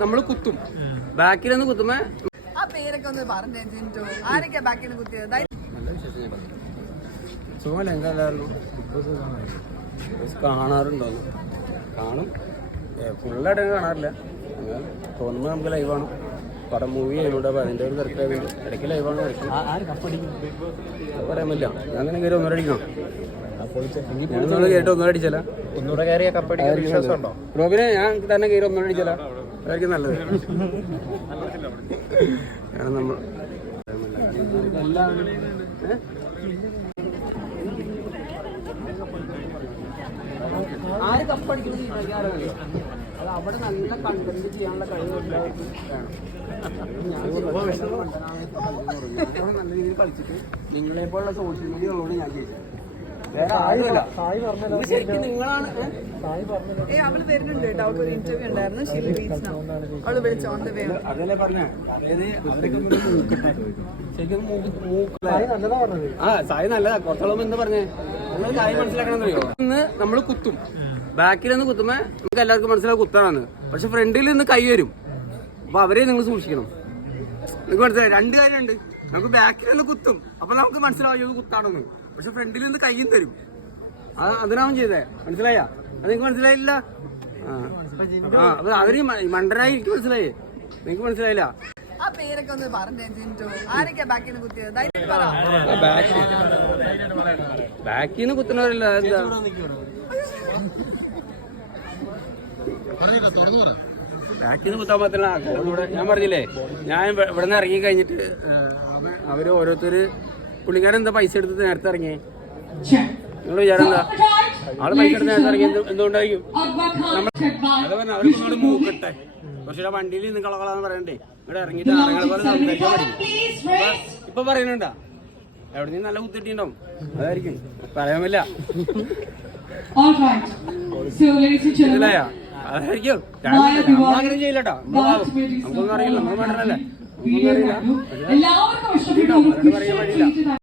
നമ്മള് കുത്തും. ബാക്കിൽ നിന്ന് കുത്തുമ്പോ ആ പേരൊക്കെ ഒന്ന് പറഞ്ഞേ ജിൻറ്റോ. ആരൊക്കെയാ ബാക്കിൽ നിന്ന് കുത്തിയത്? നല്ല വിശേഷം. ഞാൻ പറഞ്ഞു സുഖമല്ല. എന്തായാലും കാണാറുണ്ടോ? കാണും. ഫുള്ളായിട്ട് കാണാറില്ല. തോന്നുമ്പോൾ നമുക്ക് ലൈവാണ്. പടം മൂവി ആയതുകൊണ്ട് അപ്പോൾ അതിൻ്റെ ഒരു തിരക്കായതുകൊണ്ട് ഇടയ്ക്ക് ലൈവാണ്. പറയാൻ പറ്റില്ല. ഞാൻ അങ്ങനെ കയറി ഒന്നര അടിക്കണം. ഞാൻ കേട്ട് ഒന്നര അടിച്ചല്ല. റോബിനെ ഞാൻ തന്നെ കയറി ഒന്നര അടിച്ചല്ല. അതായിരിക്കും നല്ലത്. കാരണം നമ്മൾ ആര് കപ്പടിക്കുന്നത് അത് അവിടെ നല്ല കണ്ടന്റ് ചെയ്യാനുള്ള കഴിവ് എല്ലാവർക്കും വേണം. നല്ല രീതിയിൽ കളിച്ചിട്ട് നിങ്ങളെ പോലുള്ള സോഷ്യൽ മീഡിയ ഉള്ളതുകൊണ്ട് ഞാൻ ചെയ്തത്. വേറെ ആരുമല്ല. ശരിക്കും നിങ്ങളാണ്. അവള് വരുന്നുണ്ട് കേട്ടോ. അവൾക്ക് ഒരു ഇന്റർവ്യൂ ഉണ്ടായിരുന്നു. അവള് വിളിച്ചു അതല്ലേ പറഞ്ഞ. അതായത് അവരൊക്കെ ശരിക്കും സായി നല്ലതാ. കുറച്ചോളം എന്താ പറഞ്ഞേ നിങ്ങൾ കാര്യം മനസ്സിലാക്കണം അറിയോ? ഇന്ന് നമ്മള് കുത്തും. ബാക്കിൽ നിന്ന് കുത്തുമ്പോ നമുക്ക് എല്ലാവർക്കും മനസ്സിലാവും കുത്താണെന്ന്. പക്ഷെ ഫ്രണ്ടിൽ നിന്ന് കൈ വരും. അപ്പൊ അവരെ നിങ്ങൾ സൂക്ഷിക്കണം. നിങ്ങൾക്ക് മനസ്സിലായി? രണ്ട് കാര്യമുണ്ട്. നമുക്ക് ബാക്കിൽ നിന്ന് കുത്തും. അപ്പൊ നമുക്ക് മനസ്സിലാവും ഇത് കുത്താണെന്ന്. പക്ഷെ ഫ്രണ്ടിൽ നിന്ന് കൈയും തരും. അതിനാവും ചെയ്തേ. മനസ്സിലായ? അത് നിങ്ങൾക്ക് മനസ്സിലായില്ല? അപ്പൊ അവര് മണ്ടനായി എനിക്ക് മനസ്സിലായേ. നിങ്ങക്ക് മനസ്സിലായില്ല? ആ പേരൊക്കെ ഒന്ന് പറഞ്ഞേ ജിൻറ്റോ. ആരൊക്കെയാ ബാക്കിൽ നിന്ന് കുത്തിയത്? ബാക്കിൽ നിന്ന് കുത്തുന്നവരല്ല. എന്താ ബാക്കിൽ നിന്ന് കുത്താൻ പറ്റില്ല. ഞാൻ പറഞ്ഞില്ലേ, ഞാൻ ഇവിടെ നിന്ന് ഇറങ്ങി കഴിഞ്ഞിട്ട് അവര് ഓരോരുത്തര് പുള്ളിക്കാരൻ എന്താ പൈസ എടുത്ത് നേരത്തെ ഇറങ്ങിയേ? നിങ്ങൾ വിചാരം എന്താ? ആള് പൈസ എടുത്ത് നേരത്തെ ഇറങ്ങി എന്തുകൊണ്ടായിരിക്കും? അത് പറഞ്ഞ അവര് മൂക്കട്ടെ. പക്ഷെ വണ്ടിയിൽ നിന്ന് കളകളാന്ന് പറയണ്ടേ. ഇവിടെ ഇറങ്ങിയിട്ട് ആളുകളെ പോലെ സംസാരിക്കാൻ പഠിക്കും. ഇപ്പൊ പറയുന്നുണ്ടാ എവിടെ നിന്ന് നല്ല കുത്തിട്ടുണ്ടാവും. അതായിരിക്കും പറയാൻ പറ്റില്ല. അതായിരിക്കും. നമ്മളങ്ങനെ ചെയ്യില്ലട്ടോ. നമുക്കൊന്നും അറിയില്ല. നമ്മൾ വേണ്ടല്ലേ. ഒന്നും അറിയില്ല. പറയാൻ പറ്റില്ല.